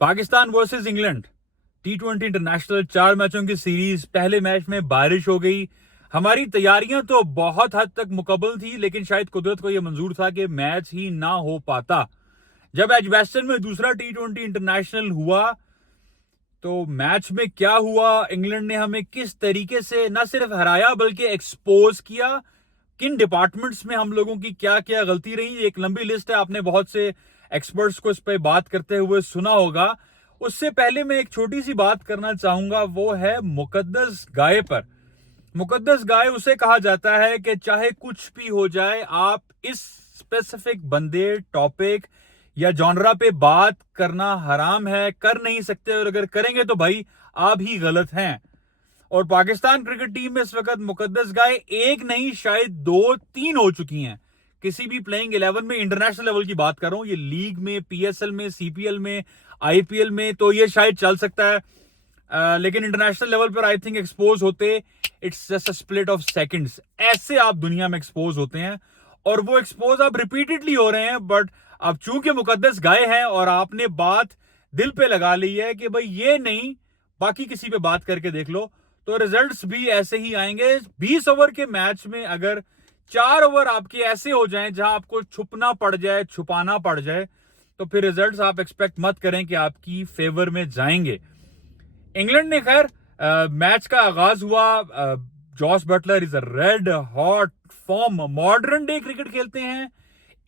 Pakistan versus England T20 international 4 मैचों की series. पहले मैच में बारिश हो गई। हमारी तैयारियां तो बहुत हद तक मुकम्मल थी, लेकिन शायद कुदरत को यह मंजूर था कि मैच ही ना हो पाता। जब एजबेस्टन में दूसरा T20 इंटरनेशनल हुआ तो मैच में क्या हुआ, इंग्लैंड ने हमें किस तरीके से न सिर्फ हराया बल्कि एक्सपोज किया, किन डिपार्टमेंट्स में हम लोगों की क्या क्या गलती रही। एक लंबी लिस्ट है, आपने बहुत से एक्सपर्ट्स को इस पर बात करते हुए सुना होगा। उससे पहले मैं एक छोटी सी बात करना चाहूंगा, वो है मुकद्दस गाय पर। मुकद्दस गाय उसे कहा जाता है कि चाहे कुछ भी हो जाए, आप इस स्पेसिफिक बंदे, टॉपिक या जॉनरा पे बात करना हराम है, कर नहीं सकते, और अगर करेंगे तो भाई आप ही गलत हैं। और पाकिस्तान क्रिकेट टीम में इस वक्त मुकद्दस गाय एक नहीं शायद 2-3 हो चुकी हैं। किसी भी प्लेइंग 11 में, इंटरनेशनल लेवल की बात कर रहा हूं, ये लीग में, पीएसएल में, सीपीएल में, आईपीएल में तो ये शायद चल सकता है, लेकिन इंटरनेशनल लेवल पर आई थिंक एक्सपोज होते, it's just a split of seconds. ऐसे आप दुनिया में एक्सपोज होते हैं, और वो एक्सपोज आप रिपीटेडली हो रहे हैं। बट अब चूंकि मुकद्दस गाय हैं और आपने बात दिल पे लगा ली है कि भाई ये नहीं, बाकी किसी पे बात करके देख लो, तो रिजल्ट्स भी ऐसे ही आएंगे। 20 ओवर के मैच में अगर 4 ओवर आपके ऐसे हो जाएं जहां आपको छुपना पड़ जाए, छुपाना पड़ जाए, तो फिर रिजल्ट्स आप एक्सपेक्ट मत करें कि आपकी फेवर में जाएंगे। इंग्लैंड ने खैर मैच का आगाज हुआ, Jos Buttler is a red hot form, modern day cricket खेलते हैं,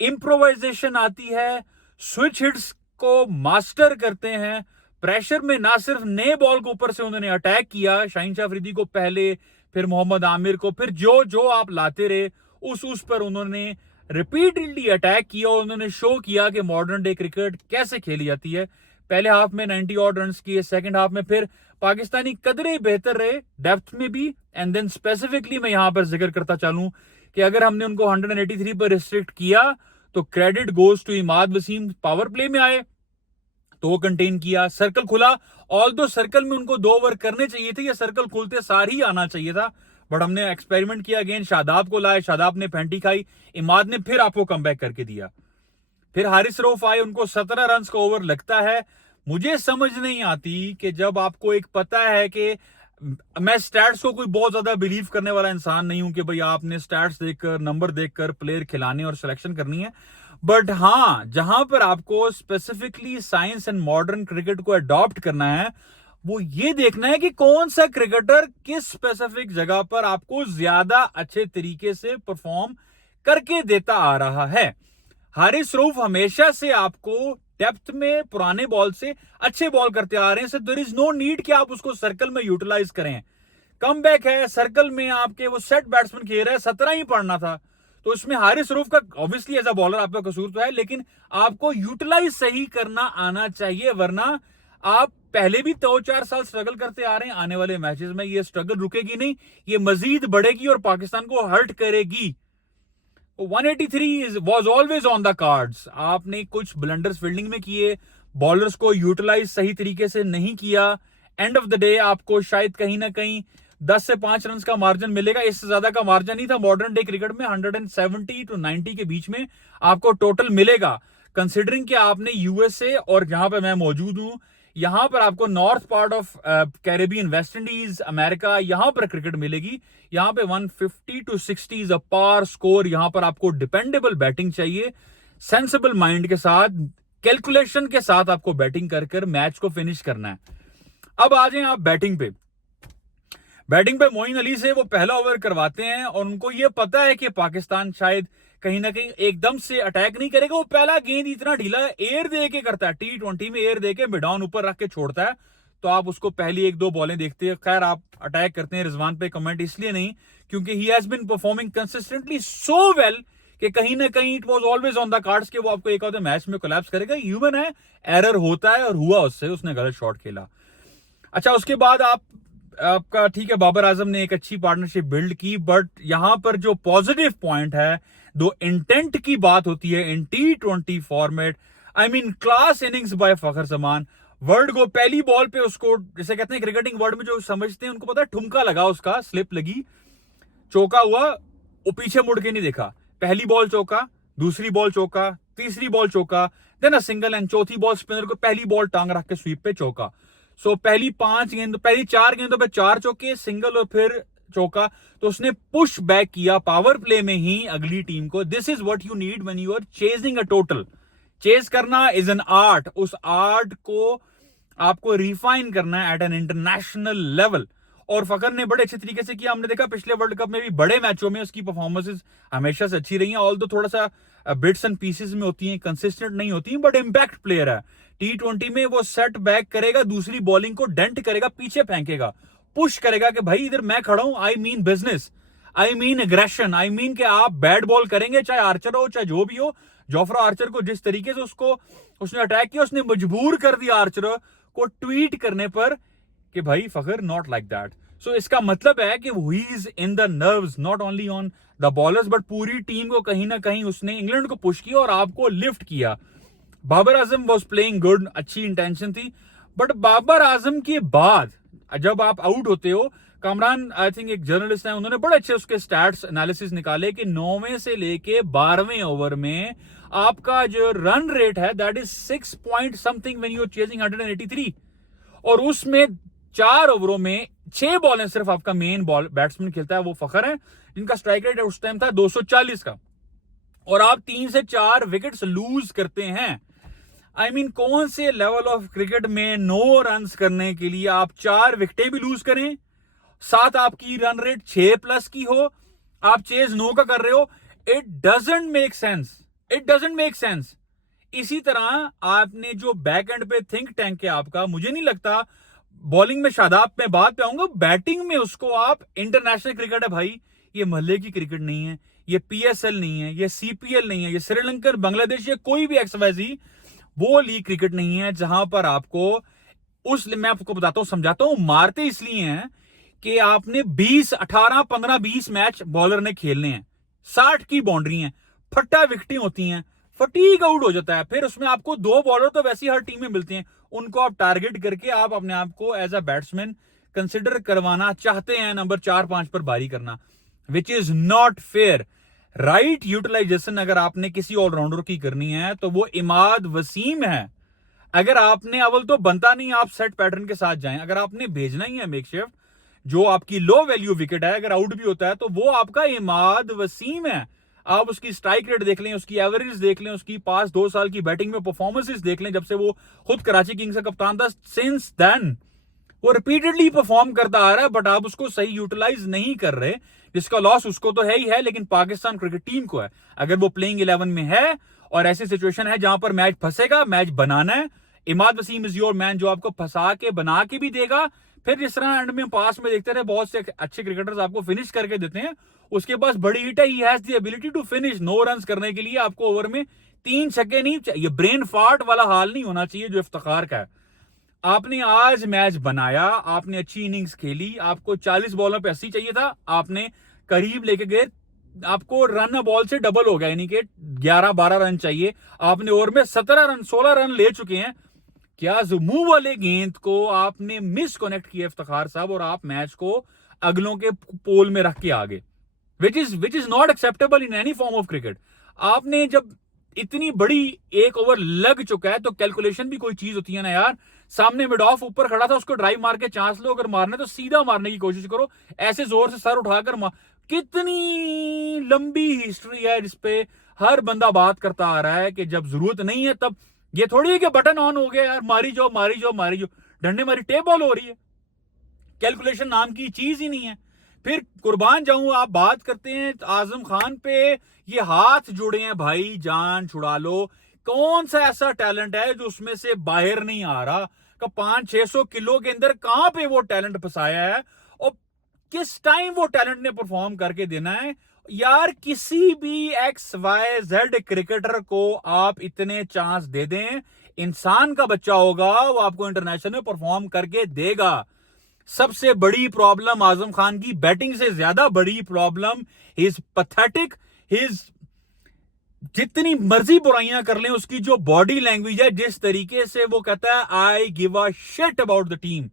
इंप्रोवाइजेशन आती है, स्विच हिट्स को मास्टर करते हैं। प्रेशर में ना सिर्फ नए बॉल के ऊपर से उन्होंने अटैक किया, शाहीन शाह अफरीदी को पहले, फिर मोहम्मद आमिर को, फिर जो जो आप लाते रहे उस पर उन्होंने रिपीटेडली अटैक किया, और उन्होंने शो किया कि मॉडर्न डे क्रिकेट कैसे खेली जाती है। पहले हाफ में 90 ऑड रन किए, सेकंड हाफ में फिर पाकिस्तानी कदरे बेहतर रहे, डेप्थ में भी। एंड देन स्पेसिफिकली मैं यहां पर जिक्र करता चलूं कि अगर हमने उनको 183 पर रिस्ट्रिक्ट किया तो credit goes to Imad Wasim. Power play में आए तो वो कंटेन किया, सर्कल खुला, ऑल दो सर्कल में उनको 2 ओवर करने चाहिए थे, या सर्कल खुलते सार ही आना चाहिए था, बट हमने एक्सपेरिमेंट किया। अगेन शादाब को लाए, शादाब ने फेंटी खाई, इमाद ने फिर आपको कमबैक करके दिया। फिर हारिस रऊफ आए, उनको 17 रन का ओवर लगता है। मुझे समझ नहीं आती कि जब आपको एक पता है कि मैं स्टैट्स को कोई बहुत ज्यादा बिलीव करने वाला इंसान नहीं हूं कि भाई आपने स्टैट्स देखकर, नंबर देखकर प्लेयर खिलाने और सिलेक्शन करनी है, बट हां, जहां पर आपको specifically science and modern cricket को अडॉप्ट करना है, वो ये देखना है कि कौन सा क्रिकेटर किस स्पेसिफिक जगह पर आपको ज्यादा अच्छे तरीके से परफॉर्म करके देता आ रहा है। हारिस रऊफ हमेशा से आपको डेप्थ में पुराने बॉल से अच्छे बॉल करते आ रहे हैं, so there is no need कि आप उसको सर्कल में यूटिलाइज करें। कम बैक है, सर्कल में आपके वो सेट बैट्समैन खेल रहे हैं, 17 ही पड़ना था, तो इसमें हारिस रऊफ का ऑब्वियसली एज अ बॉलर आपका कसूर तो है, लेकिन आपको यूटिलाइज सही करना आना चाहिए, वरना आप पहले भी 2-4 साल स्ट्रगल करते आ रहे हैं, आने वाले मैचेस में ये स्ट्रगल रुकेगी नहीं, ये मजीद बढ़ेगी और पाकिस्तान को हर्ट करेगी। 183 was always on the cards. आपने कुछ ब्लंडर्स फील्डिंग में किए, बॉलर्स को यूटिलाइज सही तरीके से नहीं किया। एंड ऑफ द डे आपको शायद कहीं ना कहीं 10 से 5 रन का मार्जिन मिलेगा, इससे ज्यादा का मार्जिन नहीं था। मॉडर्न डे क्रिकेट में 170 to 90 के बीच में आपको टोटल मिलेगा, कंसिडरिंग कि आपने यूएसए और जहां पर मैं मौजूद हूं, यहां पर आपको north part of Caribbean, West Indies, America, यहां पर क्रिकेट मिलेगी। यहां पे 150 to 60 is a par score. यहां पर आपको डिपेंडेबल बैटिंग चाहिए, सेंसिबल माइंड के साथ, कैलकुलेशन के साथ आपको बैटिंग कर कर मैच को फिनिश करना है। अब आ जाएं आप बैटिंग पे। बैटिंग पे मोइन अली से वो पहला ओवर करवाते हैं, और उनको ये पता है कि पाकिस्तान शायद कहीं ना कहीं एकदम से अटैक नहीं करेगा। वो पहला गेंद इतना ढीला एयर दे के करता है, T20 में एयर दे के मिड ऑन ऊपर रख के छोड़ता है, तो आप उसको पहली 1-2 बॉलें देखते हैं। खैर आप अटैक करते हैं, रिजवान पे कमेंट इसलिए नहीं क्योंकि he has been performing consistently so well कि कहीं ना कहीं it was always on the cards कि वो आपको एक आधे मैच में कोलैप्स करेगा। ह्यूमन है, एरर होता है, और हुआ उससे, उसने गलत शॉट खेला। अच्छा, उसके बाद आपका ठीक है, बाबर आजम ने एक अच्छी पार्टनरशिप बिल्ड की, बट यहां पर जो पॉजिटिव पॉइंट है, दो इंटेंट की बात होती है इन T20 format, I mean class innings bye Fakhar Zaman. World को पहली बॉल पे उसको, जैसे कहते हैं क्रिकेटिंग वर्ड में जो समझते हैं उनको पता है, ठुमका लगा, उसका स्लिप लगी, चौका हुआ, वो पीछे मुड़ के नहीं देखा। पहली बॉल चौका, दूसरी बॉल चौका, तीसरी बॉल चौका, देन अ सिंगल एंड चौथी बॉल स्पिनर को पहली बॉल टांग रख के स्वीप पे चौका। सो पहली 4 गेंदों पे 4 चौके, सिंगल और फिर चौका। तो उसने पुश बैक किया पावर प्ले में ही अगली टीम को। This is what you need when you are chasing a total. Chase करना इज एन आर्ट। उस आर्ट को आपको रिफाइन करना है एट एन इंटरनेशनल लेवल। और फखर ने बड़े अच्छे तरीके से किया। हमने देखा पिछले वर्ल्ड कप में भी बड़े मैचों में उसकी परफॉर्मेंसेस हमेशा से अच्छी रही हैं, ऑल तो थोड़ा सा बिट्स एंड पीसेस में होती हैं, कंसिस्टेंट नहीं होती हैं, बट इंपैक्ट प्लेयर है। T20 में वो सेट बैक करेगा, दूसरी बॉलिंग को डेंट करेगा, पीछे फेंकेगा, पुश करेगा कि भाई इधर मैं खड़ा हूं। I mean business, I mean aggression, I mean कि आप बैट बॉल करेंगे, चाहे आर्चर हो चाहे जो भी हो। जोफ्रा आर्चर को जिस तरीके से उसने अटैक किया, उसने मजबूर कर दिया आर्चर को ट्वीट करने पर कि भाई फखर नॉट लाइक दैट। सो इसका मतलब है कि he is in the nerves, not only on the bowlers but पूरी टीम को कहीं ना कहीं उसने इंग्लैंड को पुश किया और आपको लिफ्ट किया। Babar Azam was playing good, अच्छी इंटेंशन थी, बट बाबर आजम के बाद जब आप आउट होते हो, कामरान आई थिंक एक जर्नलिस्ट है, उन्होंने बड़े अच्छे उसके स्टैट्स एनालिसिस निकाले कि 9वें से लेके 12वें ओवर में आपका जो रन रेट है that is 6 point something when you are chasing 183, और उसमें 4 ओवरों में 6 बॉलें सिर्फ आपका मेन बॉल बैट्समैन खेलता है, वो फखर है, जिनका स्ट्राइक रेट उस टाइम था 240 का, और आप 3 से 4 विकेट्स लूज करते हैं। आई मीन कौन से लेवल ऑफ क्रिकेट में 9 रन करने के लिए आप 4 विकेटें भी लूज करें, साथ आपकी रन रेट 6+ की हो, आप चेज 9 का कर रहे हो। It doesn't make sense, it doesn't make sense. इसी तरह आपने जो बैक एंड पे थिंक टैंक है आपका, मुझे नहीं लगता बॉलिंग में शादाब में बात पे आऊंगा, बैटिंग में उसको आप इंटरनेशनल क्रिकेट है भाई, ये महल्ले की क्रिकेट नहीं है, ये PSL नहीं है, ये CPL नहीं है, ये श्रीलंकन बांग्लादेश, ये कोई भी XYZ वो लीग क्रिकेट नहीं है जहां पर आपको मैं आपको बताता हूं, समझाता हूं, मारते इसलिए हैं कि आपने 18 15 20 मैच बॉलर ने खेलने हैं, 60 की बाउंड्री है, फट्टा विकेटें होती हैं, फटीक आउट हो जाता है, फिर उसमें आपको 2 बॉलर तो वैसी हर टीम में मिलते हैं, उनको आप टारगेट करके आप अपने आप को एज अ बैट्समैन कंसिडर करवाना चाहते हैं, नंबर 4 5 पर बारी करना, which is not fair. Right utilization अगर आपने किसी ऑलराउंडर की करनी है तो वो इमाद वसीम है। अगर आपने अव्वल तो बनता नहीं आप सेट पैटर्न के साथ जाएं, अगर आपने भेजना ही है मेकशिफ्ट जो आपकी लो वैल्यू विकेट है, अगर आउट भी होता है तो वो आपका इमाद वसीम है। आप उसकी स्ट्राइक रेट देख लें, उसकी एवरेज देख लें, उसकी पास 2 साल की बैटिंग में परफॉर्मेंसेस देख लें, जब से वो खुद कराची किंग्स का कप्तान था, सिंस देन वो रिपीटेडली परफॉर्म करता आ रहा है, बट आप उसको सही यूटिलाइज नहीं कर रहे। जिसका लॉस उसको तो है ही है, लेकिन पाकिस्तान क्रिकेट टीम को है। अगर वो प्लेइंग 11 में है और ऐसी सिचुएशन है जहां पर मैच फंसेगा, मैच बनाना है, Imad Wasim is your man, जो आपको फंसा के बना के भी देगा। फिर जिस तरह एंड में पास में देखते रहे बहुत से अच्छे क्रिकेटर्स आपको फिनिश करके देते हैं, उसके पास बड़ी हिट है, he has the ability to finish. 9 run करने के लिए आपको ओवर में 3 छक्के नहीं चाहिए, ब्रेन फार्ट वाला हाल नहीं होना चाहिए जो इफ्तिखार का है। आपने आज मैच बनाया, आपने अच्छी इनिंग्स खेली, आपको 40 बॉलों पे 80 चाहिए था, आपने करीब लेके गए, आपको रन बॉल से डबल हो गया, यानी कि 11 12 रन चाहिए, आपने ओवर में 17 रन 16 रन ले चुके हैं। क्या मुंह वाले गेंद को आपने मिस कनेक्ट किया इफ्तिखार साहब, और आप मैच को अगलों के पोल में रख के आगे, विच is not acceptable in any form of cricket. आपने जब इतनी बड़ी एक ओवर लग चुका है तो कैलकुलेशन भी कोई चीज होती है ना यार। सामने मिड ऑफ ऊपर खड़ा था, उसको ड्राइव मार के चांस लो, अगर मारना तो सीधा मारने की कोशिश करो, ऐसे जोर से सर उठाकर कितनी लंबी हिस्ट्री है जिसपे हर बंदा बात करता आ रहा है कि जब जरूरत नहीं है तब, ये थोड़ी है कि बटन ऑन हो गया यार, मारी जाओ मारी जाओ मारी जाओ, डंडे मारी टेप बॉल हो रही है, कैलकुलेशन नाम की चीज ही नहीं है। फिर कुर्बान जाऊं, आप बात करते हैं आजम खान पे, ये हाथ जुड़े हैं भाई, जान छुड़ा लो। कौन सा ऐसा टैलेंट है जो उसमें से बाहर नहीं आ रहा, का 500-600 किलो के अंदर कहां पे वो टैलेंट फंसाया है, और किस टाइम वो टैलेंट ने परफॉर्म करके देना है यार। किसी भी XYZ क्रिकेटर को आप इतने चांस दे दें, इंसान का बच्चा होगा, वो आपको इंटरनेशनल में परफॉर्म करके देगा। सबसे बड़ी प्रॉब्लम आजम खान की बैटिंग से ज्यादा बड़ी प्रॉब्लम हिज पैथेटिक, हिज जितनी मर्जी बुराइयां कर लें, उसकी जो बॉडी लैंग्वेज है, जिस तरीके से वो कहता है I give a shit about the team,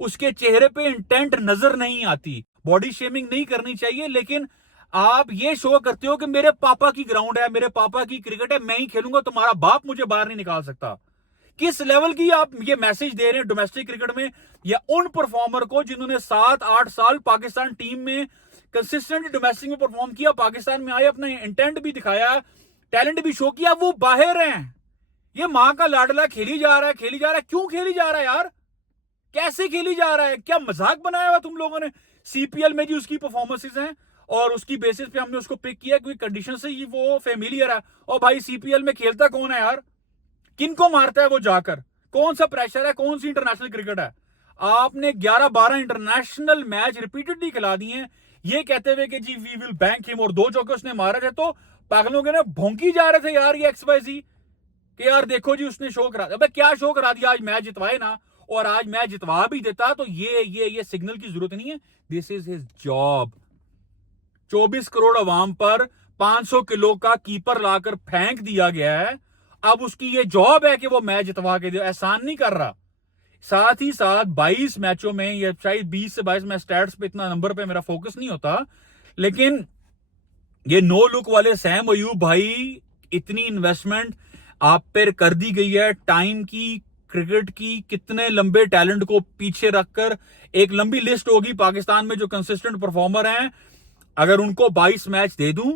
उसके चेहरे पे इंटेंट नजर नहीं आती। बॉडी शेमिंग नहीं करनी चाहिए, लेकिन आप ये शो करते हो कि मेरे पापा की ग्राउंड है, मेरे पापा की क्रिकेट है, मैं ही खेलूंगा, तुम्हारा बाप मुझे बाहर नहीं निकाल सकता। किस लेवल की आप ये मैसेज दे रहे हैं डोमेस्टिक क्रिकेट में, या उन परफॉर्मर को जिन्होंने 7-8 साल पाकिस्तान टीम में कंसिस्टेंट डोमेस्टिक में परफॉर्म किया, पाकिस्तान में आए, अपना इंटेंट भी दिखाया, टैलेंट भी शो किया, वो बाहर हैं। ये मां का लाडला खेली जा रहा है, खेली जा रहा है। क्यों खेली जा रहा है यार? कैसे खेली जा रहा है? क्या मजाक बनाया हुआ तुम लोगों ने? सीपीएल में जी उसकी परफॉर्मेंसेज हैं और उसकी बेसिस पे हमने उसको पिक किया, क्योंकि कंडीशन से ही वो फेमिलियर है। और भाई सीपीएल में खेलता कौन है यार? किनको मारता है वो जाकर? कौन सा प्रेशर है? कौन सी इंटरनेशनल क्रिकेट है? आपने 11-12 इंटरनेशनल मैच रिपीटेडली खिला दिए हैं, ये कहते हुए कि जी वी विल बैंक हिम, और 2 चौके उसने मारे थे तो पागलों के ने भौंकी जा रहे थे यार ये XYZ कि यार देखो जी उसने शो करा दिया। अबे क्या शो करा दिया? आज मैच जितवाए ना, और आज मैच जितवा भी देता तो ये सिग्नल की जरूरत नहीं है। This is his job. 24 crore अवाम पर 500 किलो का कीपर लाकर फेंक दिया गया है। अब उसकी ये जॉब है कि वो मैच जितवा के दे, एहसान नहीं कर रहा। साथ ही साथ 22 मैचों में, या शायद 20 से 22, मैं स्टैट्स पे इतना नंबर पे मेरा फोकस नहीं होता, लेकिन ये नो लुक वाले सैम अयूब भाई, इतनी इन्वेस्टमेंट आप पर कर दी गई है टाइम की, क्रिकेट की, कितने लंबे टैलेंट को पीछे रखकर। एक लंबी लिस्ट होगी पाकिस्तान में जो कंसिस्टेंट परफॉर्मर हैं, अगर उनको 22 मैच दे दूं,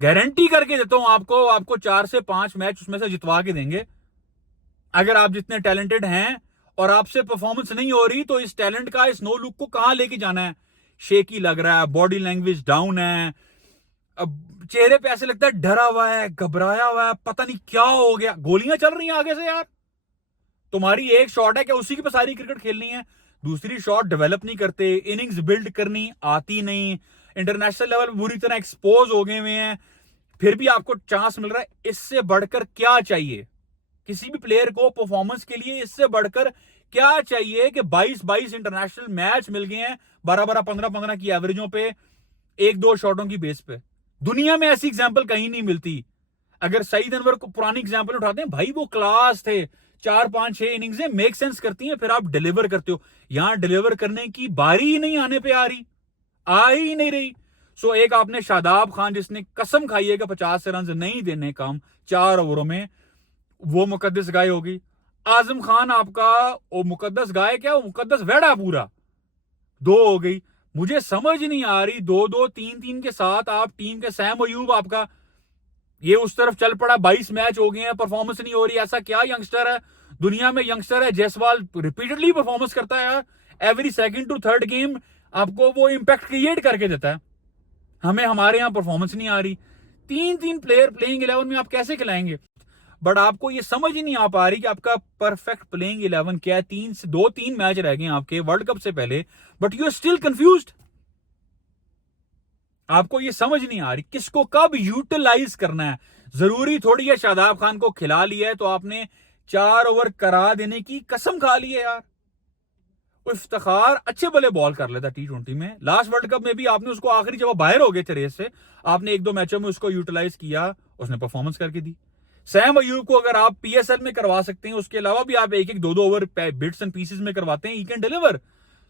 गारंटी करके देता हूं आपको 4 से 5 मैच उसमें से जितवा के देंगे। अगर आप जितने टैलेंटेड हैं और आपसे परफॉर्मेंस नहीं हो रही, तो इस टैलेंट का, इस नो लुक को कहां लेके जाना है? शेकी लग रहा है, बॉडी लैंग्वेज डाउन है, अब चेहरे पे ऐसे लगता है डरा हुआ है, घबराया हुआ है, पता नहीं क्या हो गया। गोलियां चल रही हैं आगे से यार। तुम्हारी एक शॉट है क्या उसी की सारी क्रिकेट खेलनी है? दूसरी शॉट डेवलप नहीं करते, इनिंग्स बिल्ड करनी आती नहीं, इंटरनेशनल लेवल बुरी तरह एक्सपोज हो गए हुए हैं, फिर भी आपको चांस मिल रहा है। इससे बढ़कर क्या चाहिए किसी भी प्लेयर को परफॉर्मेंस के लिए? इससे बढ़कर क्या चाहिए कि 22-22 इंटरनेशनल मैच मिल गए हैं, 12-12, 15-15 की एवरेजों पे, 1-2 शॉटों की बेस पे। दुनिया में ऐसी एग्जांपल कहीं नहीं मिलती। अगर सईद अनवर को पुरानी एग्जांपल उठाते हैं, भाई वो क्लास थे, 4-5-6 इनिंग्स मेक सेंस करती हैं, फिर आप डिलीवर करते हो। यहां डिलीवर करने की बारी ही नहीं आने पे आ ही नहीं रही। सो एक आपने शादाब खान, जिसने कसम खाई है कि 50 रन नहीं देने काम 4 ओवरों में, वो मुकद्दस गाय होगी। आजम खान आपका वो मुकद्दस गाय क्या, वो मुकद्दस वेड़ा पूरा 2 हो गई। मुझे समझ नहीं आ रही, 2-2, 3-3 के साथ आप टीम के सैम अयूब आपका ये उस तरफ चल पड़ा, 22 मैच हो गए हैं, परफॉर्मेंस नहीं हो रही। ऐसा क्या यंगस्टर है दुनिया में? यंगस्टर है जायसवाल, रिपीटेडली परफॉर्मेंस करता है यार, every second to third game आपको वो इंपैक्ट क्रिएट करके देता है। हमें हमारे यहां परफॉर्मेंस नहीं आ रही। 3-3 प्लेयर प्लेइंग 11 में आप कैसे खिलाएंगे? बट आपको ये समझ ही नहीं आ पा रही कि आपका परफेक्ट प्लेइंग 11 क्या है। 2-3 मैच रह गए आपके वर्ल्ड कप से पहले, but you are still confused. आपको ये समझ नहीं आ रही किसको कब यूटिलाइज करना है। जरूरी थोड़ी है शादाब खान को खिला लिया है तो आपने 4 ओवर करा देने की कसम खा ली है यार। इफ्तिखार अच्छे भले बॉल कर लेता T20 में, लास्ट वर्ल्ड कप में भी आपने उसको, आखिरी जब बाहर हो गए थे रेस से, आपने 1-2 मैचों में उसको यूटिलाइज किया, उसने परफॉर्मेंस करके दी। सैम अयूब को अगर आप PSL में करवा सकते हैं, उसके अलावा भी आप 1-1, 2-2 ओवर बिट्स एंड पीसेस में करवाते हैं, ही कैन डिलीवर।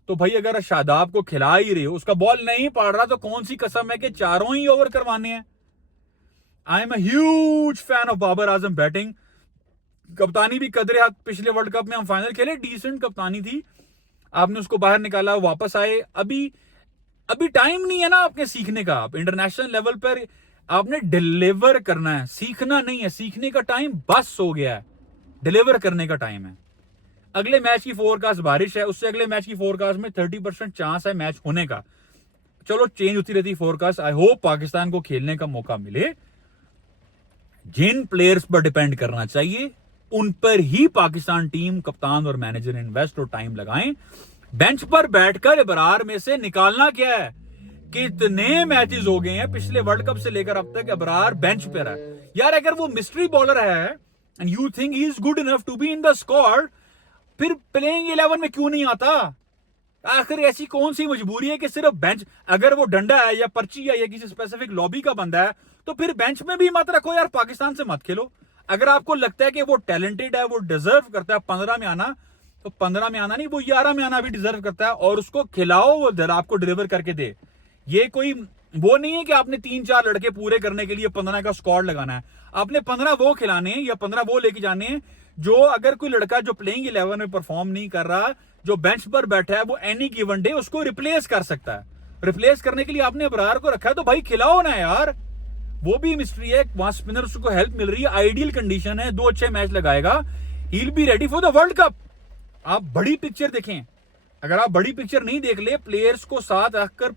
तो भाई अगर शादाब को खिला ही रहे हो, उसका बॉल नहीं पड़ रहा, तो कौन सी कसम है कि 4 ही ओवर करवाने हैं? I am a huge fan of Babar Azam batting. कप्तानी भी कदरे हाथ, पिछले वर्ल्ड कप में हम फाइनल खेले, डिसेंट कप्तानी थी, आपने उसको बाहर निकाला, वापस आए। अभी टाइम नहीं है ना आपके सीखने का। आप इंटरनेशनल लेवल पर आपने डिलीवर करना है, सीखना नहीं है। सीखने का टाइम बस हो गया है, डिलीवर करने का टाइम है। अगले मैच की फोरकास्ट बारिश है, उससे अगले मैच की फोरकास्ट में 30% चांस है मैच होने का। चलो चेंज होती रहती फोरकास्ट। आई होप पाकिस्तान को खेलने का मौका मिले। जिन प्लेयर्स पर डिपेंड करना चाहिए उन पर ही पाकिस्तान टीम, कप्तान और मैनेजर इन्वेस्ट और टाइम लगाएं। बेंच पर बैठकर इब्रार में से निकालना क्या है? कितने मैचेस हो गए हैं पिछले वर्ल्ड कप से लेकर अब तक इब्रार बेंच पर है यार। अगर वो मिस्ट्री बॉलर है and you think he is good enough to be in the squad, फिर प्लेइंग 11 में क्यों नहीं आता? आखिर ऐसी कौन सी मजबूरी है कि सिर्फ बेंच, अगर वो डंडा है या पर्ची है या किसी स्पेसिफिक लॉबी का बंदा है, तो फिर बेंच में भी मत रखो यार, पाकिस्तान से मत खेलो। अगर आपको लगता है कि वो टैलेंटेड है, वो डिजर्व करता है 15 में आना, तो 15 में आना नहीं, वो 11 में आना भी डिजर्व करता है, और उसको खिलाओ, वो आपको डिलीवर करके दे। ये कोई वो नहीं है कि आपने 3-4 लड़के पूरे करने के लिए 15 का स्क्वाड लगाना है। आपने 15 वो खिलाने हैं या 15 वो लेके जाने हैं जो अगर कोई लड़का जो प्लेइंग 11 में परफॉर्म नहीं कर रहा, जो बेंच पर बैठा है, वो एनी गिवन डे उसको रिप्लेस कर सकता है। रिप्लेस करने के लिए आपने अबरार को रखा है तो भाई खिलाओ ना यार। वो भी मिस्ट्री है, वहां स्पिनर्स को हेल्प मिल रही है, आइडियल कंडीशन है, 2 अच्छे मैच लगाएगा, he will be ready for the world cup. आप बड़ी पिक्चर देखें। अगर आप बड़ी पिक्चर नहीं देख ले, प्लेयर्स को साथ रखकर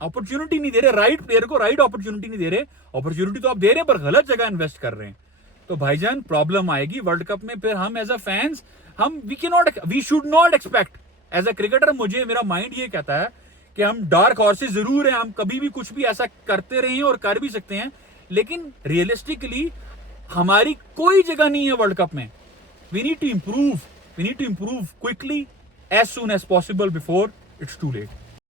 अपॉर्चुनिटी नहीं दे रहे, राइट प्लेयर को राइट अपॉर्चुनिटी नहीं दे रहे, अपॉर्चुनिटी तो आप दे रहे हैं पर गलत जगह इन्वेस्ट कर रहे हैं, तो भाईजान प्रॉब्लम आएगी वर्ल्ड कप में। फिर हम as a fans we should not expect as a cricketer. मुझे मेरा माइंड ये कहता है कि हम डार्क हॉर्सेस जरूर हैं, हम कभी भी कुछ भी ऐसा करते रहे और कर भी सकते हैं, लेकिन रियलिस्टिकली हमारी कोई जगह नहीं है वर्ल्ड कप में। We need to improve quickly as soon as possible before it's too late.